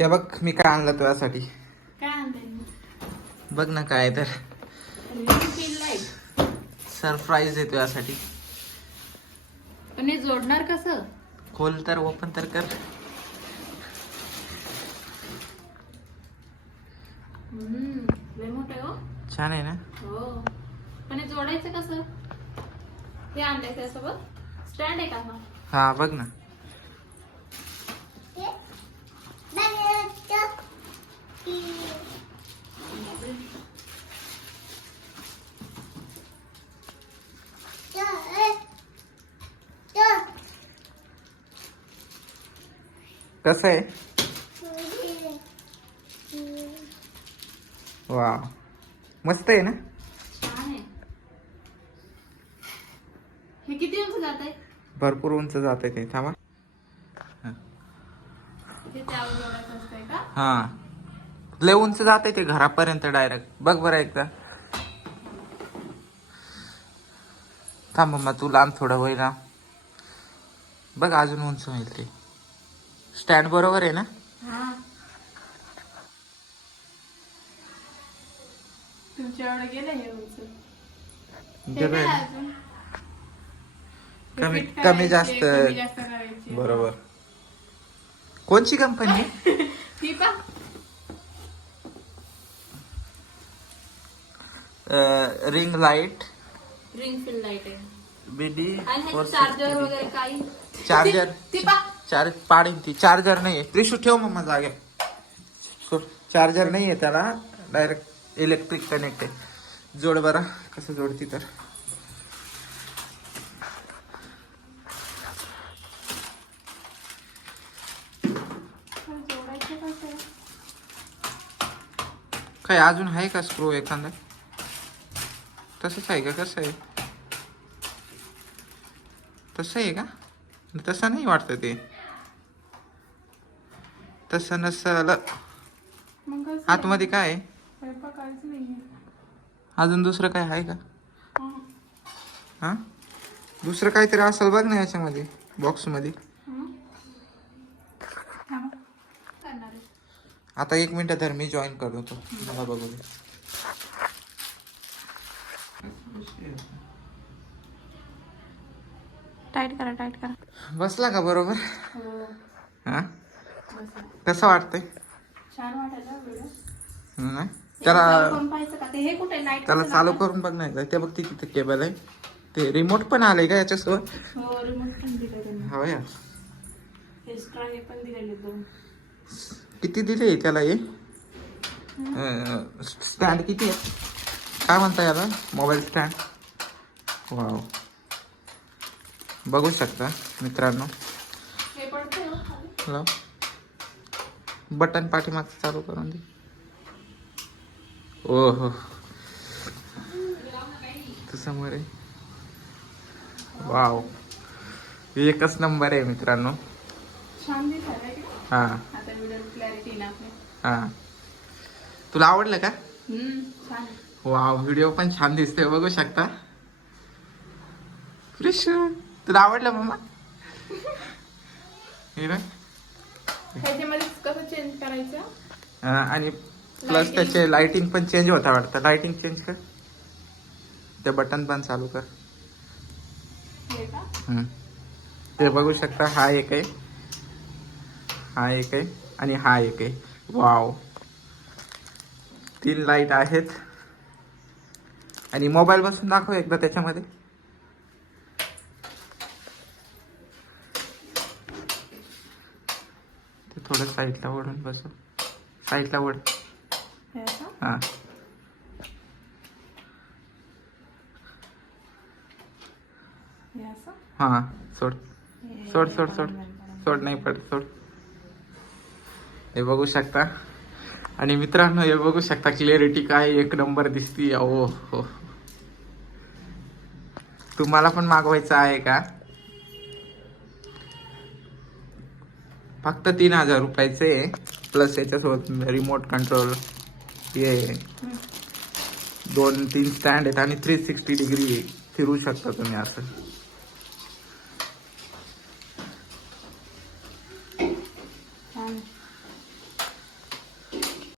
ते बघ मी काय आणलं तुझ्यासाठी. काय आणलंय बघ ना काय तर. सरप्राईज आहे तुझ्यासाठी. पण हे जोडणार कसं? खोल तर ओपन तर कर. हो. छान आहे ना? हो. पण हे जोडायचं कसं? हे आणलंय त्यासोबत स्टँड आहे का हा हा बघ ना. कसं आहे? वा मस्त आहे ना? हे किती उंच जात आहे? भरपूर उंच जात आहे ते. थांबा. हा. लय उंच जात आहे ते घरापर्यंत डायरेक्ट बघ बरं एकदा. थांब मग तू लांब थोडं होईल ना बघ अजून उंच होईल ते. स्टँड बरोबर आहे ना? गेलं? कमी कमी जास्त कमी जास्त करायचे. बरोबर. कोणची company ring light ring fill light आहे. बीडी चार्जर वगैरे काही? चार्जर चार्ज पाडीन ती. चार्जर नाहीये. त्रिशू ठेव मग जागे चार्जर नाहीये त्याला. डायरेक्ट इलेक्ट्रिक कनेक्ट आहे. जोड बरा. कसं जोडती तर. काय अजून आहे का स्क्रू एखादा? तसंच आहे का? कसं आहे? तसं आहे का? तसं नाही वाटतं ते. तसं नसल. मग आतमध्ये काय? आहे स्वयंपाक काहीच नाहीये. अजून दुसरं काय आहे का? हा. हां? दुसरं काहीतरी असेल बघ ना याच्यामध्ये बॉक्समध्ये हं? करणार आहे. आता एक मिनिट धर मी जॉईन करतो मला बघू दे. टाईट करा टाईट करा. बसला का बरोबर? हो. हा? बसा. कसं वाटतंय? छान वाटायला त्याला हे त्याला चालू करून बघ नाही ते बघ तिथे केबल आहे. ते रिमोट पण आलंय का याच्यासोबत? हो हो या. हे किती दिले त्याला हे? स्टँड किती आहे? काय म्हणता याला? मोबाईल स्टँड वाव बघू शकता मित्रांनो. हॅलो बटन पाठीमागचं चालू करून दे. ओ हो तू समोर आहे वाव. एकच नंबर आहे मित्रांनो? हा. हा. तुला आवडलं का. वाव व्हिडिओ पण छान दिसतोय बघू शकता. तुला आवडलं मम्मा हे ना? ह्याच्यामध्ये कसं चेंज करायचं? हा, आणि प्लस Lighting. त्याचे लाइटिंग पण चेंज होता वाटतं. लाइटिंग चेंज कर. ते बटन पण चालू कर. हे का? हम्म. ते बघू शकता हा एक आहे. हा एक आहे आणि हा एक आहे. वाव तीन लाइट आहेत. आणि मोबाईल बसून दाखव एकदा त्याच्यामध्ये ते थोडं साईडला वळून बसव साईडला वळ. हे. हा हे हा सोड सोड सोड. सोड सोड नाही पड सोड. हे बघू शकता. आणि मित्रांनो हे बघू शकता क्लिअरिटी काय एक नंबर दिसती. ओ हो. तुम्हाला पण मागवायचं आहे का? फक्त तीन हजार रुपयाचे प्लस याच्यासोबत रिमोट कंट्रोल हे. दोन तीन स्टँड आहेत आणि थ्री सिक्स्टी डिग्री फिरू शकता तुम्ही असं.